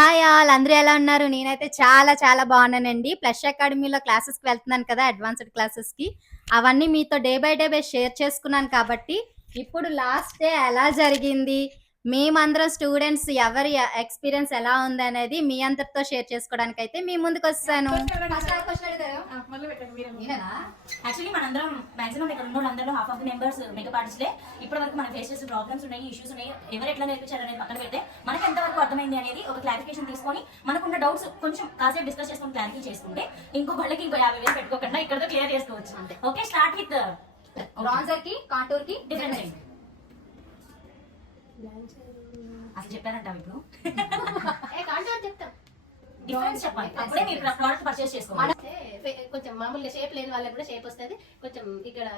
Hi all అందరూ ఎలా ఉన్నారు? నేనైతే చాలా చాలా బాగున్నానండి. ప్లస్ అకాడమీలో క్లాసెస్‌కి వెళ్తున్నాను కదా! అడ్వాన్స్‌డ్ క్లాసెస్‌కి. అవన్నీ మీతో డే బై డే షేర్ చేసుకున్నాను కాబట్టి, ఇప్పుడు లాస్ట్ డే ఎలా జరిగింది? మేమందరం స్టూడెంట్స్ ఎవరి ఎక్స్‌పీరియన్స్ ఎలా ఉందనేది మీ అందరితో షేర్ చేసుకోవడానికైతే మీ ముందుకొచ్చేసాను. ఫస్ట్ ఎవరు క్వెషన్ అడుగుతారు? నేనేనా? యాక్చువల్లీ మనందరం మాక్సిమం ఇక్కడ ఉన్న వాళ్ళందరూ half of the members makeup ఆర్టిస్ట్లే. ఇప్పటి వరకు మనం ఫేస్ చేసే ప్రాబ్లమ్స్ ఉన్నాయి, ఇష్యూస్ ఉన్నాయి, ఎవరు ఎట్లా నేర్పించారు అనేది పక్కన పెడితే మనకి ఎంతవరకు అర్థమైంది అనేది ఒక క్లారిఫికేషన్ తీసుకొని మనకున్న డౌట్స్ కొంచెం కాసేపు డిస్కస్ చేసుకొని క్లారిఫై చేసుకుంటే ఇంకో వాళ్ళకి ఇంకో 50,000 పెట్టుకోకుండా ఇక్కడతో క్లియర్ చేసుకోవచ్చు. అంతే. ఓకే, స్టార్ట్ విత్ బ్రాంజర్ కి కాంటూర్ కి డిఫరెన్స్ ఏంటి అసలు చెప్పారంటావు ఇప్పుడు? కాంటూర్ చెప్తాం, డిఫరెన్స్ చెప్పాలి, అప్పుడే మీరు ప్రోడక్ట్ పర్చేస్ చేసుకోవాలి. కొంచెం మామూలుగా షేప్ లేని వాళ్ళకి కూడా షేప్ వస్తుంది. కొంచెం ఇక్కడ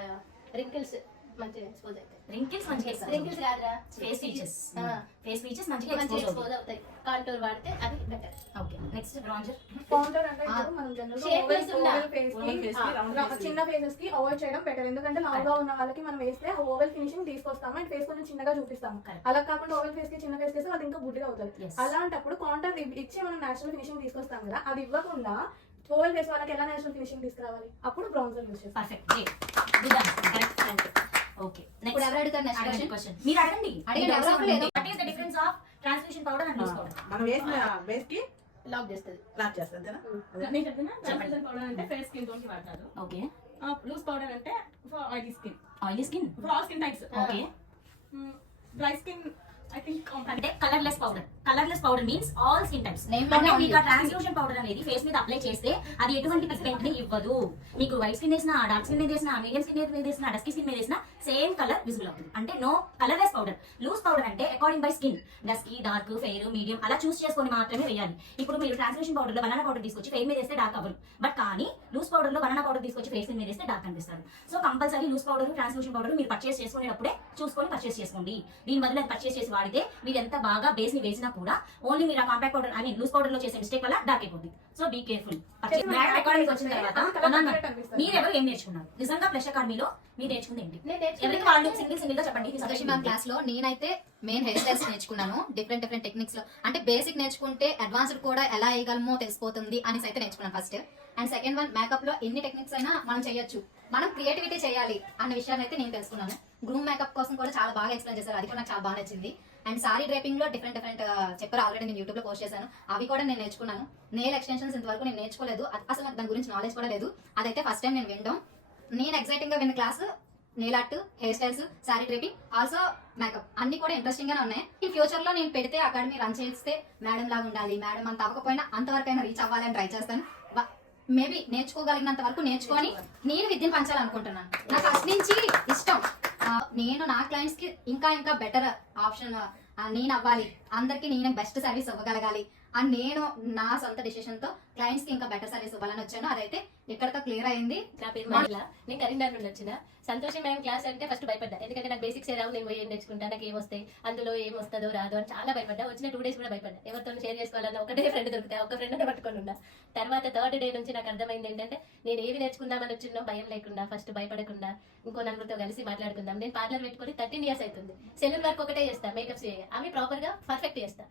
రింకిల్స్ మంచిగా ఎక్స్పోజ్ అవుతాయి. రింకిల్స్ మంచిగా రింకిల్స్ కాదురా, ఫేస్ ఫీచర్స్ మంచిగా ఎక్స్పోజ్ అవుతాయి. కాంటూర్ వాడితే అది better. Okay, next bronzer. Counter అంటే మనం చిన్న ఫేసెస్ కి అవాయిడ్ చేయడం బెటర్. ఎందుకంటే లావుగా ఉన్న వాళ్ళకి మనం వేస్తే ఓవెల్ ఫినిషింగ్ తీసుకొస్తాము అండ్ ఫేస్ కొంచెం చిన్నగా చూపిస్తాము. అలా కాకుండా ఓవెల్ ఫేస్ కి చిన్న ఫేస్ చేస్తే వాళ్ళు ఇంకా గుడ్డిగా అవుతుంది. అలాంటప్పుడు కౌంటర్ ఇచ్చి మనం నేచురల్ ఫినిషింగ్ తీసుకొస్తాం కదా, అది ఇవ్వకుండా ఓవెల్ ఫేస్ వాళ్ళకి ఎలా నేచురల్ ఫినిషింగ్ తీసుకురావాలి, అప్పుడు బ్రౌన్జర్ యూస్ చేస్తాం. Perfect, good answer, correct. Okay, ఇప్పుడు ఎవరు అడుగుతారు నెక్స్ట్ క్వశ్చన్? మీరు అడగండి. What is the difference of transmission powder and loose powder? మనం వేసిన బేస్ కి లాక్ చేస్తుంది. లాక్ చేస్తుంది అంతేనా? నేను చెప్తున్నా, ట్రాన్స్మిషన్ పౌడర్ అంటే ఫేస్ స్కిన్ తోటి వాడతారు. ఓకే, లూజ్ పౌడర్ అంటే for oily skin, oily skin, for all skin types. Okay. Dry skin I think అంటే colourless powder means all skin types. Name లోనే ఉంది. మీకు ట్రాన్స్లూషన్ పౌడర్ అనేది ఫేస్ మీద అప్లై చేస్తే అది ఎటువంటి పిగ్మెంట్ ని ఇవ్వదు. మీకు వైట్ స్కిన్ వేసినా, డార్క్ స్కిన్ మీద వేసినా, మీడియం స్కిన్ మీద వేసినా, డస్కీ స్కిన్ మీద వేసినా సేమ్ కలర్ విజిబుల్ అవుతుంది. అంటే no colourless powder. Loose powder అంటే according by skin, dusky, dark, fair, medium అలా చూస్ చేసుకొని మాత్రమే వేయాలి. ఇప్పుడు మీరు ట్రాన్స్లూషన్ పౌడర్ లో బనానా పౌడర్ తీసుకొచ్చి ఫేస్ మీద వేస్తే డార్క్ అవ్వదు. బట్ కానీ లూజ్ పౌడర్ లో బనానా పౌడర్ తీసుకొచ్చి ఫేస్ మీద వేస్తే డార్క్ అనిపిస్తారు. So compulsory loose powder, translucent powder మీరు పర్చేస్ చేసుకునేటప్పుడే చూసుకొని పర్చేస్ చేసుకోండి. దీని బదులు పర్చేస్ చేసి వాడితే మీరు ఎంత బాగా బేస్ ని వేసినా కూడా ఓన్లీ మీరు ఆ compact powder I mean loose powder లో చేసే మిస్టేక్ వల్ల డార్క్ అయిపోతుంది. So be careful. అకాడమీకి వచ్చిన తర్వాత మీరు ఎవరు ఏం నేర్చుకున్నారు? నిజంగా ప్లస్ అకాడమీలో మీరు నేర్చుకుంది ఏంటి? ఎవరికి వాళ్ళు సింగిల్ గా చెప్పండి. సంతోషి మ్యామ్ క్లాస్ లో నేనైతే మెయిన్ హెయిర్ స్టైల్స్ నేర్చుకున్నాను. డిఫరెంట్ టెక్నిక్స్ లో అంటే బేసిక్ నేర్చుకుంటే అడ్వాన్స్డ్ కూడా ఎలా వేయగలమో తెలిసిపోతుంది అనేసి అయితే నేర్చుకున్నాను first. And second one, makeup లో ఎన్ని టెక్నిక్స్ అయినా మనం చేయొచ్చు, మనం క్రియేటివిటీ చేయాలి అన్న విషయాన్ని అయితే నేను తెలుసుకున్నాను. గ్రూమ్ మేకప్ కోసం కూడా చాలా బాగా ఎక్స్ప్లెయిన్ చేశారు, అది కూడా నాకు చాలా బాగా నచ్చింది. అండ్ సారీ డ్రైపింగ్ లో డిఫరెంట్ చెప్పారు, ఆల్రెడీ నేను యూట్యూబ్ లో పోస్ట్ చేశాను, అవి కూడా నేను నేర్చుకున్నాను. నెయిల్ ఎక్స్టెన్షన్స్ ఇంతవరకు నేను నేర్చుకోలేదు, అసలు నాకు దాని గురించి నాలెడ్జ్ కూడా లేదు. అదైతే ఫస్ట్ టైం నేను వినడం. నేను ఎక్సైటింగ్ గా విన్న class nail art, hair styles, sorry డ్రైపింగ్, also makeup అన్ని కూడా ఇంట్రెస్టింగ్ గానే ఉన్నాయి. ఈ ఫ్యూచర్ లో నేను పెడితే అకాడమీ రన్ చేస్తే మేడం లాగా ఉండాలి, మేడం అంత అవ్వకపోయినా అంతవరకైనా రీచ్ అవ్వాలని ట్రై చేస్తాను. మేబీ నేర్చుకోగలిగినంత వరకు నేర్చుకొని నేను విద్యను పంచాలనుకుంటున్నాను. నాకు ఫస్ట్ నుంచి ఇష్టం, నేను నా క్లయింట్స్ కి ఇంకా బెటర్ ఆప్షన్ నేను అవ్వాలి, అందరికి నేను బెస్ట్ సర్వీస్ ఇవ్వగలగాలి అని నేను నా సొంత డిసిషన్ తో క్లయింట్స్ కి ఇంకా బెటర్ సర్వీస్ ఇవ్వాలని వచ్చాను. అదైతే ఇక్కడతో క్లియర్ అయింది. నా పేరు మహిళ, నేను కరీంనగర్ నుండి వచ్చిన. సంతోషి మ్యామ్ క్లాస్ అంటే ఫస్ట్ భయపడ్డా, ఎందుకంటే నాకు బేసిక్స్ ఏ రావు, నేను ఏం నేర్చుకుంటా, నాకు ఏం వస్తాయి, అందులో ఏం వస్తుందో రాదు అని చాలా భయపడ్డా. వచ్చిన 2 days కూడా భయపడ్డా, ఎవరితో షేర్ చేసుకోవాలన్నా ఒకటే ఫ్రెండ్ దొరికితే ఒక ఫ్రెండ్ పట్టుకొని ఉన్నా. తర్వాత 3rd day నుంచి నాకు అర్థమైంది ఏంటంటే నేను ఏవి నేర్చుకుందామని వచ్చినో భయం లేకుండా, ఫస్ట్ భయపడకుండా ఇంకో నలుగురితో కలిసి మాట్లాడుకుందాం. నేను పార్లర్ పెట్టుకుని 13 years అవుతుంది. సెలూన్ వర్క్ ఒకటే చేస్తా, మేకప్స్ అవి ప్రాపర్ గా పర్ఫెక్ట్ చేస్తా.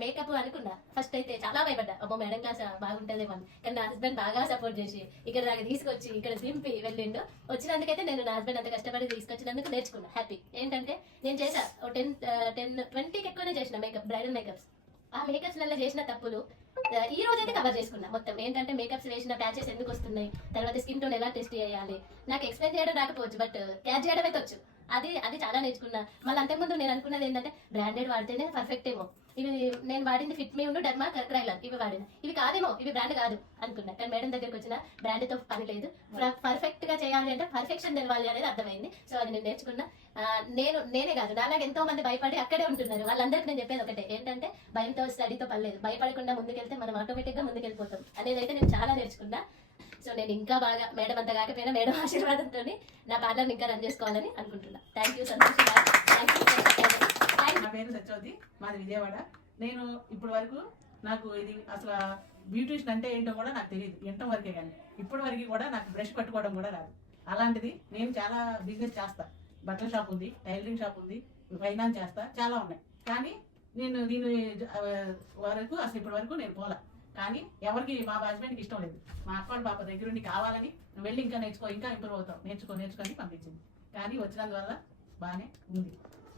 మేకప్ అనుకున్నా ఫస్ట్ అయితే చాలా భయపడ్డా, అమ్మో మేడం క్లాస్ బాగుంటుందేమో. కానీ నా హస్బెండ్ బాగా సపోర్ట్ చేసి ఇక్కడ దాకా తీసుకొచ్చి ఇక్కడ దింపి వెళ్ళిండు. వచ్చినందుకైతే నేను నా హస్బెండ్ అంత కష్టపడి తీసుకొచ్చినందుకు నేర్చుకున్నా. హ్యాపీ. ఏంటంటే నేను చేసా 10-20కి ఎక్కువనే చేసిన మేకప్, బ్రైడల్ మేకప్స్. ఆ మేకప్స్ వల్ల చేసిన తప్పులు ఈ రోజైతే కవర్ చేసుకున్నా మొత్తం. ఏంటంటే మేకప్స్ వేసిన ప్యాచెస్ ఎందుకు వస్తున్నాయి, తర్వాత స్కిన్ టోన్ ఎలా టెస్ట్ చేయాలి, నాకు ఎక్స్ప్లెయిన్ చేయడం రాకపోవచ్చు, బట్ క్యాచ్ చేయడం అయితే వచ్చు. అది చాలా నేర్చుకున్నా. మళ్ళీ అంతకుముందు నేను అనుకున్నది ఏంటంటే బ్రాండెడ్ వాడితేనే పర్ఫెక్ట్ ఏమో, ఇవి నేను వాడింది ఫిట్ మీ ఉండు, డర్మా, క్రైలర్ ఇవి వాడిన, ఇవి కాదేమో, ఇవి బ్రాండ్ కాదు అనుకున్నా. కానీ మేడం దగ్గరికి వచ్చిన బ్రాండ్తో పని లేదు, పర్ఫెక్ట్ గా చేయాలి అంటే పర్ఫెక్షన్ తెలవాలి అనేది అర్థమైంది. సో అది నేను నేర్చుకున్నా. నేనే కాదు, నాలాగా ఎంతో మంది భయపడి అక్కడే ఉంటున్నారు. వాళ్ళందరికీ నేను చెప్పేది ఒకటే, ఏంటంటే భయంతో స్టడీతో పర్లేదు, భయపడకుండా ముందుకెళ్తే మనం ఆటోమేటిక్ గా ముందుకెళ్ళిపోతాం అనేది అయితే నేను చాలా నేర్చుకున్నా. సో నేను ఇంకా బాగా మేడం అంత కాకపోయినా మేడం ఆశీర్వాదంతో నా పార్లర్ ఇంకా రన్ చేసుకోవాలని అనుకుంటున్నా. Thank you Santosh. నా పేరు సత్యవతి, మాది విజయవాడ. నేను ఇప్పటి వరకు నాకు ఇది అసలు బ్యూటిషియన్ అంటే ఏంటో కూడా నాకు తెలియదు, ఎంతో వరకే. కానీ ఇప్పటి వరకు కూడా నాకు బ్రష్ పట్టుకోవడం కూడా రాదు. అలాంటిది నేను చాలా బిజినెస్ చేస్తా, బట్టల షాప్ ఉంది, టైలరింగ్ షాప్ ఉంది, ఫైనాన్స్ చేస్తా, చాలా ఉన్నాయి. కానీ నేను దీని వరకు అసలు ఇప్పటి వరకు నేను పోలా. కానీ ఎవరికి మా హస్బెండ్కి ఇష్టం లేదు. మా అక్క వాళ్ళ పాప దగ్గరుండి కావాలని నువ్వు వెళ్ళి ఇంకా నేర్చుకో, ఇంకా ఇంప్రూవ్ అవుతావు, నేర్చుకొని పంపించింది. కానీ వచ్చినందువల్ల బాగానే ఉంది.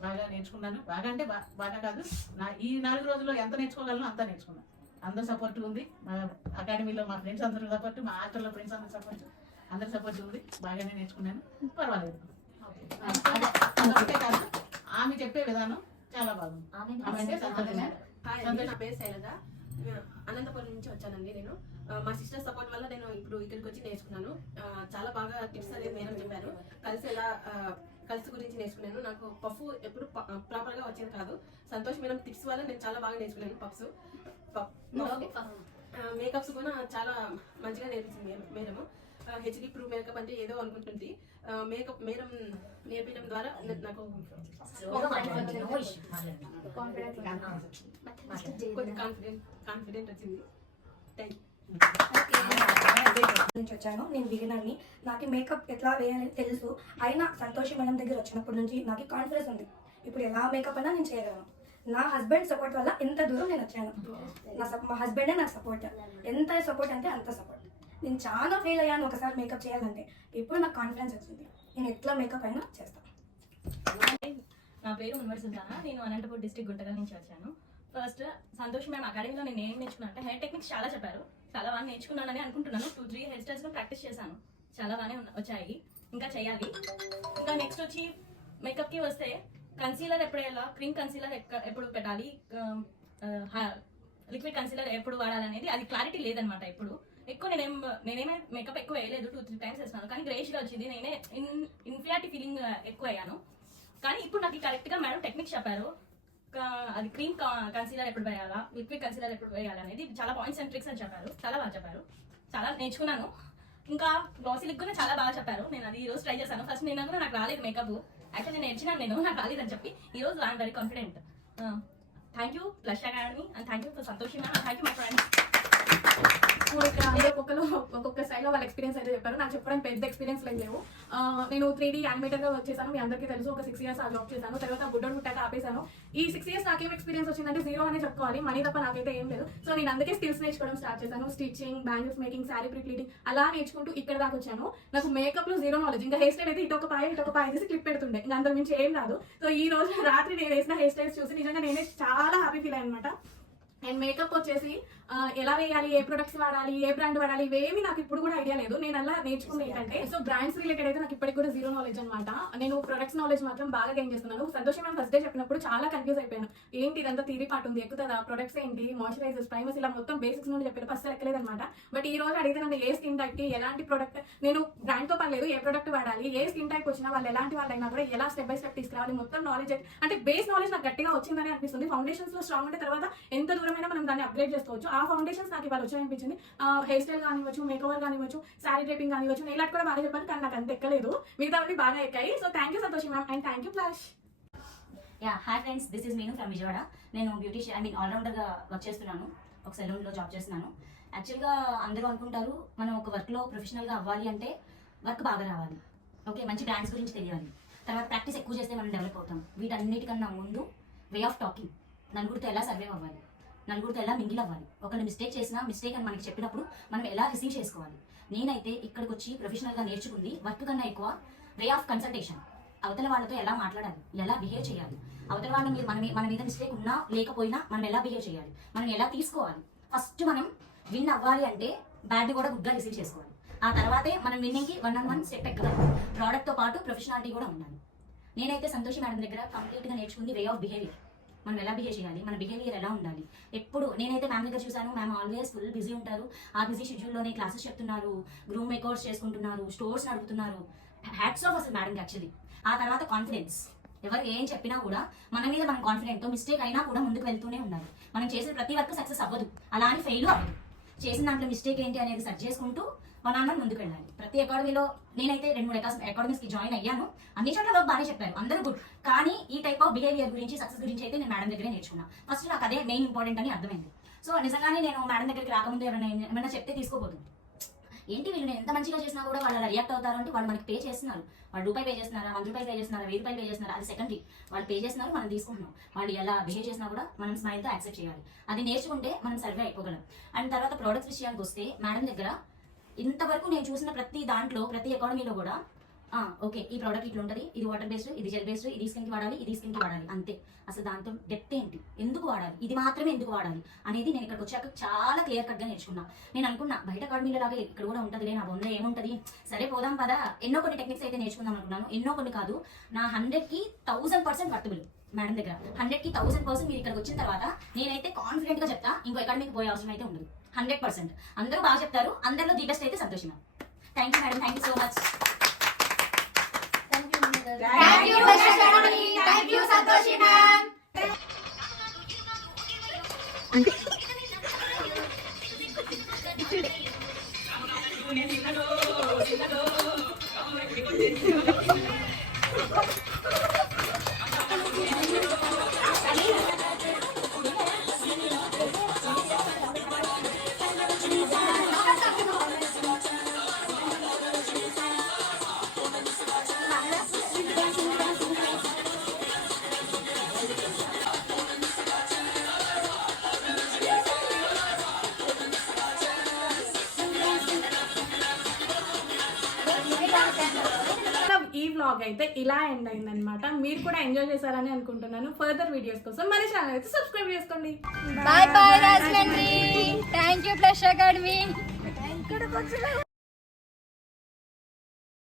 బాగా నేర్చుకున్నాను. బాగా అంటే బాగా కాదు, ఈ 4 రోజుల్లో ఎంత నేర్చుకోగలను అంతా నేర్చుకున్నాను. అందరు సపోర్ట్ ఉంది. మా అకాడమీలో మా ఫ్రెండ్స్ అందరూ సపోర్ట్, మా హాస్టల్లో ఫ్రెండ్స్ అందరూ సపోర్ట్, అందరి సపోర్ట్ ఉంది. బాగానే నేర్చుకున్నాను, పర్వాలేదు. అదొకటే కాదు, ఆమె చెప్పే విధానం చాలా బాగుంది. ఆమె అంటే సంతోషమే. హాయ్ అండి, నా పేరు శైలజ. అనంతపురం నుంచి వచ్చానండి నేను. మా సిస్టర్ సపోర్ట్ వల్ల నేను ఇప్పుడు ఇక్కడికి వచ్చి నేర్చుకున్నాను. చాలా బాగా టిప్స్ అనేది మేడం చెప్పారు. కలిసి గురించి నేర్చుకున్నాను. నాకు పఫ్ ఎప్పుడు ప్రాపర్గా వచ్చేది కాదు. సంతోష్ మేడం టిప్స్ వల్ల నేను చాలా బాగా నేర్చుకున్నాను. మేకప్స్ కూడా చాలా మంచిగా నేర్పించింది మేడం. హెచ్డి ప్రూవ్ మేకప్ అంటే ఏదో అనుకుంటుంది. మేకప్ మేడం నేర్పించడం ద్వారా నాకు కాన్ఫిడెంట్ వచ్చింది. థ్యాంక్ నుంచి వచ్చాను. నేను బిగినర్ని. నాకు మేకప్ ఎట్లా వేయాలని తెలుసు. అయినా సంతోషి మేడం దగ్గర వచ్చినప్పటి నుంచి నాకు కాన్ఫిడెన్స్ ఉంది. ఇప్పుడు ఎలా మేకప్ అయినా నేను చేయగలను. నా హస్బెండ్ సపోర్ట్ వల్ల ఎంత దూరం నేను వచ్చాను. మా హస్బెండే నాకు సపోర్ట్. ఎంత సపోర్ట్ అంటే అంత సపోర్ట్. నేను చాలా ఫెయిల్ అయ్యాను ఒకసారి మేకప్ చేయాలంటే. ఇప్పుడు నాకు కాన్ఫిడెన్స్ వచ్చింది. నేను ఎట్లా మేకప్ అయినా చేస్తాను. నా పేరు మున్వర్ సుల్తానా. నేను అనంతపూర్ డిస్ట్రిక్ట్ గుంటకల్ నుంచి వచ్చాను. ఫస్ట్ సంతోష్ మ్యామ్ అకాడమీలో నేను ఏం నేర్చుకున్నాను అంటే హెయిర్ టెక్నిక్స్ చాలా చెప్పారు. చాలా బాగా నేర్చుకున్నానని అనుకుంటున్నాను. 2-3 హెయిర్ స్టైల్స్లో ప్రాక్టీస్ చేశాను. చాలా బాగానే వచ్చాయి. ఇంకా చేయాలి. ఇంకా నెక్స్ట్ వచ్చి మేకప్కి వస్తే కన్సీలర్ ఎప్పుడు వేయాలా, క్రీమ్ కన్సీలర్ ఎప్పుడు పెట్టాలి, లిక్విడ్ కన్సీలర్ ఎప్పుడు వాడాలనేది అది క్లారిటీ లేదనమాట. ఇప్పుడు ఎక్కువ నేనేమే మేకప్ ఎక్కువ వేయలేదు. 2-3 టైమ్స్ వేస్తున్నాను. కానీ గ్రేష్గా వచ్చింది. నేనే ఇన్ఫియారిటీ ఫీలింగ్ ఎక్కువ అయ్యాను. కానీ ఇప్పుడు నాకు కరెక్ట్గా మేడం టెక్నిక్స్ చెప్పారు. అది క్రీమ్ కన్సీలర్ ఎప్పుడు వేయాలా, లిక్విడ్ కన్సీలర్ ఎప్పుడు వేయాలి అనేది చాలా పాయింట్స్ అండ్ ట్రిక్స్ అని చెప్పారు. చాలా బాగా చెప్పారు. చాలా నేర్చుకున్నాను. ఇంకా గ్లాసీ లిక్ కూడా చాలా బాగా చెప్పారు. నేను అది ఈరోజు ట్రై చేశాను. ఫస్ట్ నేను కూడా నాకు రాలేదు మేకప్. యాక్చువల్లీ నేను నేర్చినాను, నాకు రాలేదని చెప్పి. ఈరోజు I'm very confident. Thank you blush academy and thank you for Santoshi ma'am. Thank you my friends. ఒక్కొక్క స్టైల్లో వాళ్ళ ఎక్స్పీరియన్స్ అయితే చెప్పారు. నాకు చెప్పడానికి పెద్ద ఎక్స్పీరియన్స్ లేవు. నేను 3D యానిమేటర్గా వచ్చేసాను. మీ అందరికీ తెలుసు. ఒక 6 years ఆ జాబ్ చేశాను. తర్వాత బుడ్డోడు పుట్టాక ఆపేశాను. ఈ 6 years నాకేం ఎక్స్పీరియన్స్ వచ్చిందంటే 0 అనే చెప్పుకోవాలి. మనీ తప్ప నాకైతే ఏం లేదు. సో నేను అందుకే స్కిల్స్ నేర్చుకోవడం స్టార్ట్ చేశాను. స్టిచ్చింగ్, బ్యాంగిల్స్ మేకింగ్, శారీ ప్రిప్లీటింగ్ అలా నేర్చుకుంటూ ఇక్కడ దాకా వచ్చాను. నాకు మేకప్ లో 0 నాలెడ్జ్. ఇంకా హెయిర్ స్టైల్ అయితే ఇటొక పాయ తీసి క్లిప్ పెడుతుండే. ఇంకా అంతకు మించి ఏం రాదు. సో ఈ రోజు రాత్రి నేను వేసిన హెయిర్ స్టైల్స్ చూసి నిజంగా నేనే చాలా హ్యాపీ ఫీల్ అయ్యాను అనమాట. అండ్ మేకప్ వచ్చేసి ఎలా వేయాలి, ఏ ప్రొడక్ట్స్ వాడాలి, ఏ బ్రాండ్ వాడాలి, ఇవేమి నాకు ఇప్పుడు కూడా ఐడియా లేదు. నేను అలా నేర్చుకుంది ఏంటంటే, సో బ్రాండ్స్ రిలేటెడ్ అయితే నాకు ఇప్పటికి కూడా 0 నాలెడ్జ్ అనమాట. నేను ప్రొడక్ట్స్ నాలెడ్జ్ మాత్రం బాగా గెయిన్ చేస్తున్నాను. సంతోషం మ్యామ్ ఫస్ట్ డే చెప్పినప్పుడు చాలా కన్ఫ్యూజ్ అయిపోయాను. ఏంటి ఇదంతా థియరీ పార్ట్ ఉంది, ఎక్కుతుందా, ప్రొడక్ట్స్ ఏంటి, మాయిశ్చరైజర్స్, ప్రైమర్స్, ఇలా మొత్తం బేసిక్స్ నుండి చెప్పారు. ఫస్ట్ ఎక్కలేదు అనమాట. బట్ ఈ రోజు అడిగితే నన్ను ఏ స్కిన్ టైప్ కి ఎలాంటి ప్రొడక్ట్, నేను బ్రాండ్ తో పర్లేదు, ఏ ప్రొడక్ట్ వాడాలి, ఏ స్కిన్ టైప్ వచ్చినా వాళ్ళు ఎలాంటి వాళ్ళైనా కూడా ఎలా స్టెప్ బై స్టెప్ తీసుకురావాలి, మొత్తం నాలెడ్జ్ అంటే బేస్ నాలెడ్జ్ నాకు గట్టిగా వచ్చిందని అనిపిస్తుంది. ఫౌండేషన్స్ లో స్ట్రాంగ్ ఉంటే తర్వాత ఎంత దూరమైనా మనం దాన్ని అప్గ్రేడ్ చేసుకోవచ్చు. ఆ ఫౌండేషన్స్ నాకు ఇవాళ వచ్చాయనిపించింది. హెయిర్ స్టైల్ కానివ్వచ్చు, మేకవర్ కానివ్వచ్చు, శారీ డ్రైపింగ్ కానివ్వచ్చు, నెయిల్ ఆర్ట్ కూడా బాగా చెప్పాను. కానీ నాకు అంత ఎక్కలేదు. మిగతా బాగా ఎక్కాయి. So thank you Santoshi ma'am and thank you Flash. Hi friends, this is Meenu from Vijayawada. నేను బ్యూటీషియన్ ఆల్రౌండర్గా వర్క్ చేస్తున్నాను. ఒక సెలూన్లో జాబ్ చేస్తున్నాను. యాక్చువల్గా అందరూ అనుకుంటారు మనం ఒక వర్క్లో ప్రొఫెషనల్గా అవ్వాలి అంటే వర్క్ బాగా రావాలి, ఓకే, మంచి బ్రాండ్స్ గురించి తెలియాలి, తర్వాత ప్రాక్టీస్ ఎక్కువ చేస్తే మనం డెవలప్ అవుతాం. వీటన్నిటికన్నా ముందు వే ఆఫ్ టాకింగ్, నలుగురితో ఎలా సర్వైవ్ అవ్వాలి, నలుగురితో ఎలా మింగిల్ అవ్వాలి, ఒకళ్ళు మిస్టేక్ చేసినా మిస్టేక్ అని మనకి చెప్పినప్పుడు మనం ఎలా రిసీవ్ చేసుకోవాలి. నేనైతే ఇక్కడికి వచ్చి ప్రొఫెషనల్గా నేర్చుకుంది వర్క్ కన్నా ఎక్కువ వే ఆఫ్ కన్సల్టేషన్. అవతల వాళ్ళతో ఎలా మాట్లాడాలి, ఎలా బిహేవ్ చేయాలి, అవతల వాళ్ళ మీద మన మీద మిస్టేక్ ఉన్నా లేకపోయినా మనం ఎలా బిహేవ్ చేయాలి, మనం ఎలా తీసుకోవాలి. ఫస్ట్ మనం విన్ అవ్వాలి అంటే బ్యాడ్ కూడా గుడ్గా రిసీవ్ చేసుకోవాలి. ఆ తర్వాతే మనం విన్నింగ్కి 1-on-1 స్టెప్ ఎక్కగలం. ప్రోడక్ట్తో పాటు ప్రొఫెషనాలిటీ కూడా ఉండాలి. నేనైతే సంతోషి మేడం దగ్గర కంప్లీట్గా నేర్చుకుంది వే ఆఫ్ బిహేవియర్. మనం ఎలా బిహేవ్ చేయాలి, మన బిహేవియర్ ఎలా ఉండాలి. ఎప్పుడు నేనైతే మ్యామ్ దగ్గర చూసాను, మ్యామ్ ఆల్వేస్ ఫుల్ బిజీ ఉంటారు. ఆ బిజీ షెడ్యూల్లోనే క్లాసెస్ చెప్తున్నారు, గ్రూమ్ మేకవర్స్ చేసుకుంటున్నారు, స్టోర్స్ నడుపుతున్నారు. హ్యాట్స్ ఆఫ్ అసలు మేడంకి యాక్చువల్లీ. ఆ తర్వాత కాన్ఫిడెన్స్, ఎవరు ఏం చెప్పినా కూడా మన మీద మనం కాన్ఫిడెంట్తో మిస్టేక్ అయినా కూడా ముందుకు వెళ్తూనే ఉండాలి. మనం చేసే ప్రతి వర్క్ సక్సెస్ అవ్వదు, అలా అని ఫెయిల్ అవ్వదు. చేసిన దాంట్లో మిస్టేక్ ఏంటి అనేది సెర్చ్ చేసుకుంటూ మన ముందుకు వెళ్ళాలి. ప్రతి అకాడమీలో నేనైతే 2-3 అకాడమీస్కి జాయిన్ అయ్యాను. అన్ని చోట్ల వర్క్ బాగానే చెప్పారు, అందరూ గుడ్. కానీ ఈ టైప్ ఆఫ్ బిహేవియర్ గురించి, సక్సెస్ గురించి అయితే నేను మేడం దగ్గరే నేర్చుకున్నాను. ఫస్ట్ నాకు అదే మెయిన్ ఇంపార్టెంట్ అని అర్థమైంది. సో నిజంగానే నేను మేడం దగ్గరికి రాకముందు ఏమైనా చెప్తే తీసుకోబోతుంది. ఏంటి వీళ్ళు నేను ఎంత మంచిగా చేసినా కూడా వాళ్ళు అలా రియాక్ట్ అవుతారు అంటే వాళ్ళు మనకి పే చేస్తున్నారు. వాళ్ళు రూపాయి పే చేస్తున్నారా, 100 రూపాయలు పే చేస్తున్నారా, 1000 రూపాయలు పే చేస్తున్నారా, అది సెకండరీ. వాళ్ళు పే చేస్తున్నారు, మనం తీసుకుంటున్నాం. వాళ్ళు ఎలా బిహేవ్ చేసినా కూడా మనం స్మైల్తో యాక్సెప్ట్ చేయాలి. అది నేర్చుకుంటే మనం సర్వే అయిపోగలం. అండ్ తర్వాత ప్రోడక్ట్స్ విషయానికి వస్తే మేడం దగ్గర ఇంతవరకు నేను చూసిన ప్రతి దాంట్లో, ప్రతి ఎకానమీలో కూడా ఓకే ఈ ప్రోడక్ట్ ఇట్లా ఉంటుంది, ఇది వాటర్ బేస్డ్, ఇది జెల్ బేస్డ్, ఇది స్కిన్కి వాడాలి, ఇది స్కిన్కి వాడాలి, అంతే. అసలు దాంతో డెప్త్ ఏంటి, ఎందుకు వాడాలి, ఇది మాత్రమే ఎందుకు వాడాలి అనేది నేను ఇక్కడికి వచ్చాక చాలా క్లియర్ కట్గా నేర్చుకున్నా. నేను అనుకున్నా బయట అకాడమీలో లాగా ఇక్కడ కూడా ఉంటుంది, నా బొంద ఏముంటుంది, సరే పోదాం పదా. ఎన్నో కొన్ని టెక్నిక్స్ అయితే నేర్చుకుందాం అనుకున్నాను, ఎన్నో కొన్ని కాదు. నా 100కి 1000% వర్తబుల్ మేడం దగ్గర. 100కి 1000% మీరు ఇక్కడికి వచ్చిన తర్వాత నేనైతే కాన్ఫిడెంట్ గా చెప్తా, ఇంకో అకాడమీకి పోయే అవసరం అయితే ఉండదు. 100% అందరూ బాగా చెప్తారు. అందరిలో ది బెస్ట్ అయితే సంతోషం. Thank you madam, thank you so much. Thank you, Fresh Academy. Thank you, Santoshi ma'am. ఈ వ్లాగ్ అయితే ఇలా ఎండ్ అయిందనమాట. మీరు కూడా ఎంజాయ్ చేశారని అనుకుంటున్నాను. ఫర్దర్ వీడియోస్ కోసం మన ఛానల్ అయితే సబ్స్క్రైబ్ చేసుకోండి. Bye bye, Rajmendri. Thank you, Fresh Academy.